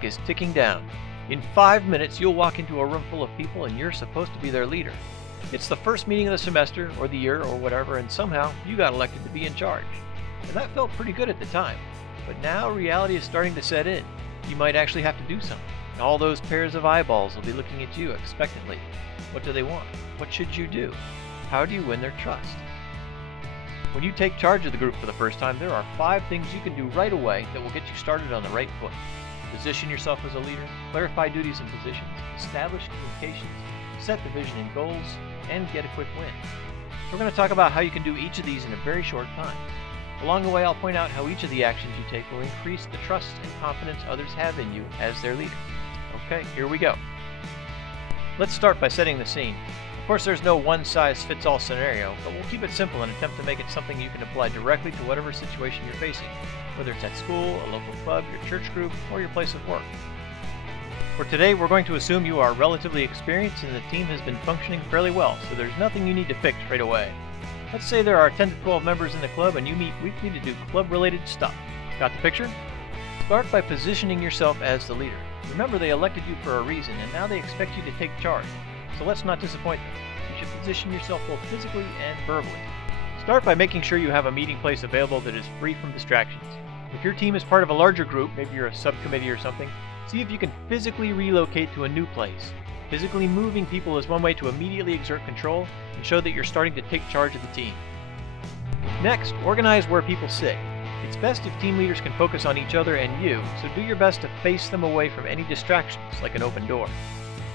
clock is ticking down. In 5 minutes, you'll walk into a room full of people and you're supposed to be their leader. It's the first meeting of the semester or the year or whatever, and somehow you got elected to be in charge. And that felt pretty good at the time. But now reality is starting to set in. You might actually have to do something. And all those pairs of eyeballs will be looking at you expectantly. What do they want? What should you do? How do you win their trust? When you take charge of the group for the first time, there are 5 things you can do right away that will get you started on the right foot. Position yourself as a leader, clarify duties and positions, establish communications, set the vision and goals, and get a quick win. So we're going to talk about how you can do each of these in a very short time. Along the way, I'll point out how each of the actions you take will increase the trust and confidence others have in you as their leader. Okay, here we go. Let's start by setting the scene. Of course, there's no one-size-fits-all scenario, but we'll keep it simple and attempt to make it something you can apply directly to whatever situation you're facing, whether it's at school, a local club, your church group, or your place of work. For today, we're going to assume you are relatively experienced and the team has been functioning fairly well, so there's nothing you need to fix right away. Let's say there are 10 to 12 members in the club and you meet weekly to do club-related stuff. Got the picture? Start by positioning yourself as the leader. Remember, they elected you for a reason, and now they expect you to take charge. So let's not disappoint them. You should position yourself both physically and verbally. Start by making sure you have a meeting place available that is free from distractions. If your team is part of a larger group, maybe you're a subcommittee or something, see if you can physically relocate to a new place. Physically moving people is one way to immediately exert control and show that you're starting to take charge of the team. Next, organize where people sit. It's best if team leaders can focus on each other and you, so do your best to face them away from any distractions, like an open door.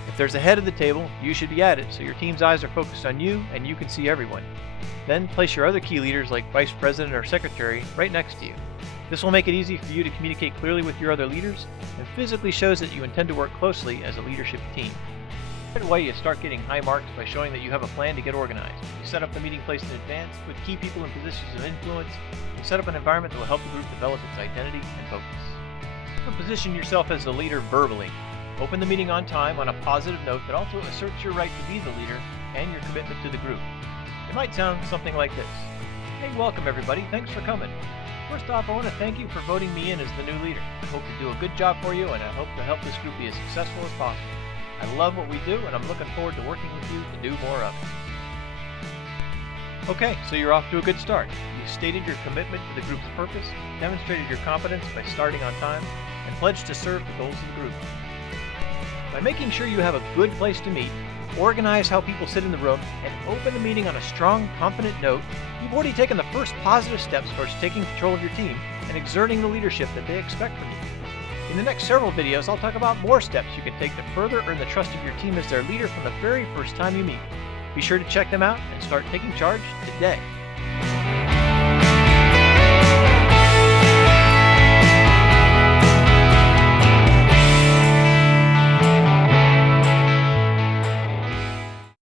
If there's a head of the table, you should be at it, so your team's eyes are focused on you and you can see everyone. Then place your other key leaders like vice president or secretary right next to you. This will make it easy for you to communicate clearly with your other leaders and physically shows that you intend to work closely as a leadership team. Right away, you start getting high marks by showing that you have a plan to get organized. You set up the meeting place in advance, put key people in positions of influence, and set up an environment that will help the group develop its identity and focus. So position yourself as the leader verbally. Open the meeting on time on a positive note that also asserts your right to be the leader and your commitment to the group. It might sound something like this. Hey, welcome everybody, thanks for coming. First off, I want to thank you for voting me in as the new leader. I hope to do a good job for you and I hope to help this group be as successful as possible. I love what we do and I'm looking forward to working with you to do more of it. Okay, so you're off to a good start. You stated your commitment to the group's purpose, demonstrated your competence by starting on time, and pledged to serve the goals of the group. By making sure you have a good place to meet, organize how people sit in the room, and open the meeting on a strong, confident note, you've already taken the first positive steps towards taking control of your team and exerting the leadership that they expect from you. In the next several videos, I'll talk about more steps you can take to further earn the trust of your team as their leader from the very first time you meet. Be sure to check them out and start taking charge today.